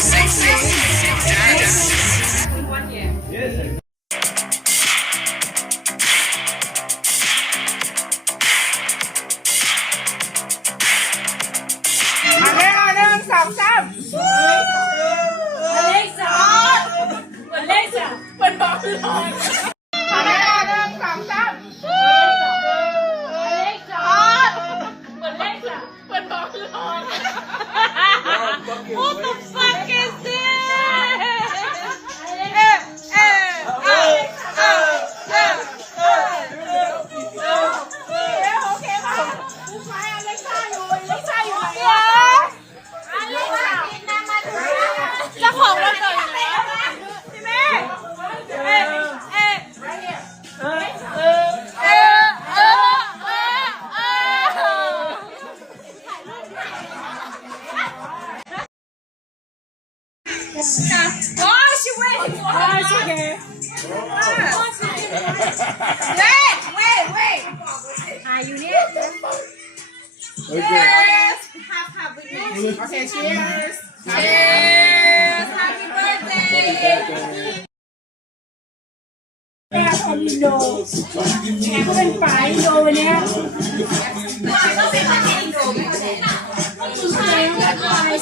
Six, six. it on. Oh, she waiting for her. It's okay. Wait, wait, wait. Are you there? Yes. Have have with me. Okay, cheers. Cheers. Happy birthday. แม่ของอินโดแม่ก็เป็นฝ่ายอินโดวันเนี้ย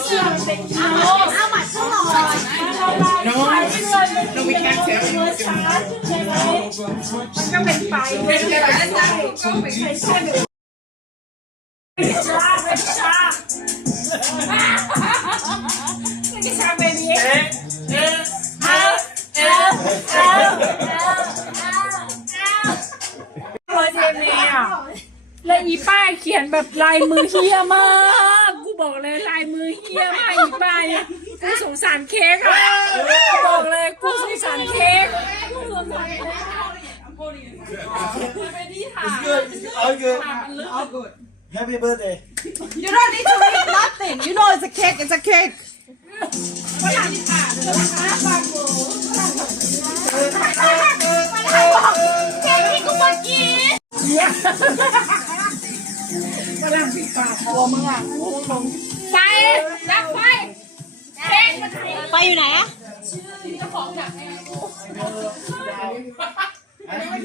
เสื้อมันเป็นเท้าเอาหมัดเข้าหน่ ชาร์จใช่ไหมมันก็เป็นฝ่ายเป็นใส่เสื้อเป็นชาเป็นชาเป็นชาเบบี้เอาเอาเอาเอาเบอร์เดย์เมย์อะแล้วอีป้าเขียนแบบลายมือเฮี้ยมาก กูบอกเลยลายมือเฮี้ยมากอีป้าเนี่ย กูสงสารเค้กอะกูบอกเลยกูสงสารเค้กกูสงสารเค้ก It's good. It's all good. All good. Happy birthday. You don't need to read nothing. You know it's a cake. It's a cake. กำลังปิดปากคอมึงอะกูคง ไหนอ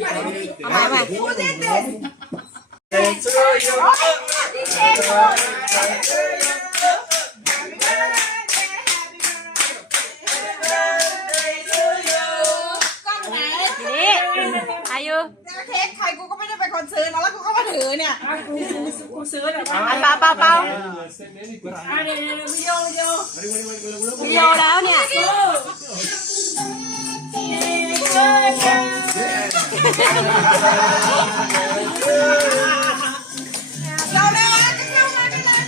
ะ เอามาใหม่ Thanks to you. นี่ กใครกูก็ไม่ได้เป็นคนซื้อนะแล้วกูก็มาถือเนี่ยอะกูกูกูซื้อแต่ว่าอันเปล่าเปล่าเปล่า อะเดี๋ยวเดี๋ยววิดีโอวิดีโอวิดีโอแล้วเนี่ยเราเร็วนะเข้ามาไปเลย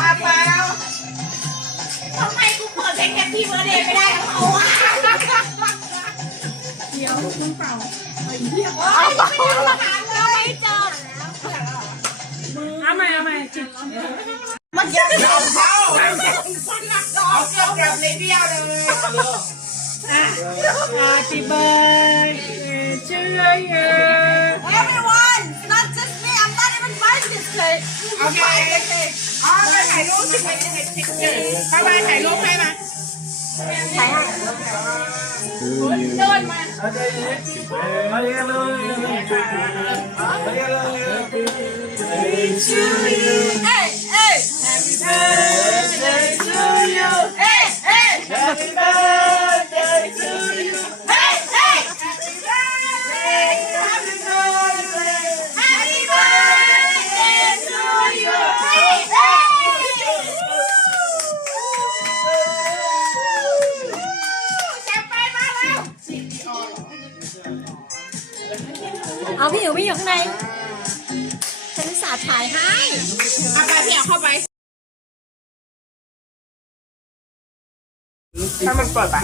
อาเปล่าทำไมกูเปิดเพลงแฮปปี้เบิร์ดเดย์ไม่ได้ กับเขาอ่ะ เดี๋ยวคุณเปล่า เอาเปล่าเราไม่จบ เอาใหม่เอาใหม่จุด มันยังไม่จบ Happy birthday to you Everyone, not just me. I'm not even buying this cake. Okay อ๋อไปถ่ายรูปสิไปถ่ายพิกเจอร์เข้ามาถ่ายรูปให้มา เดินมา Hallelujah. เ อาพี่อยู่พี่อยู่ข้างในฉันอุตสาห์ถ่ายให้เอาไปพี่เอาเข้าไป ถ้ามันเปิดไป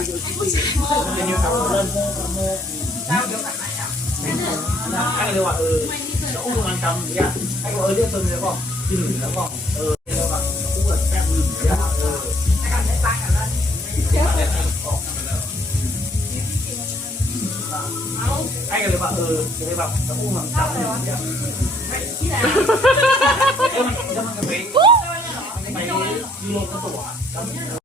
ให้เลยว่าเออแล้วอุ้มมันจำเนี่ยให้ว่าเออเรียกตัวเมียก็ที่หนึ่งแล้วก็ ว่าเออจะได้แบบจะอุ้มมันจับเนี่ยมันจะแล้วมันจะไปไปยุโรปกระตัว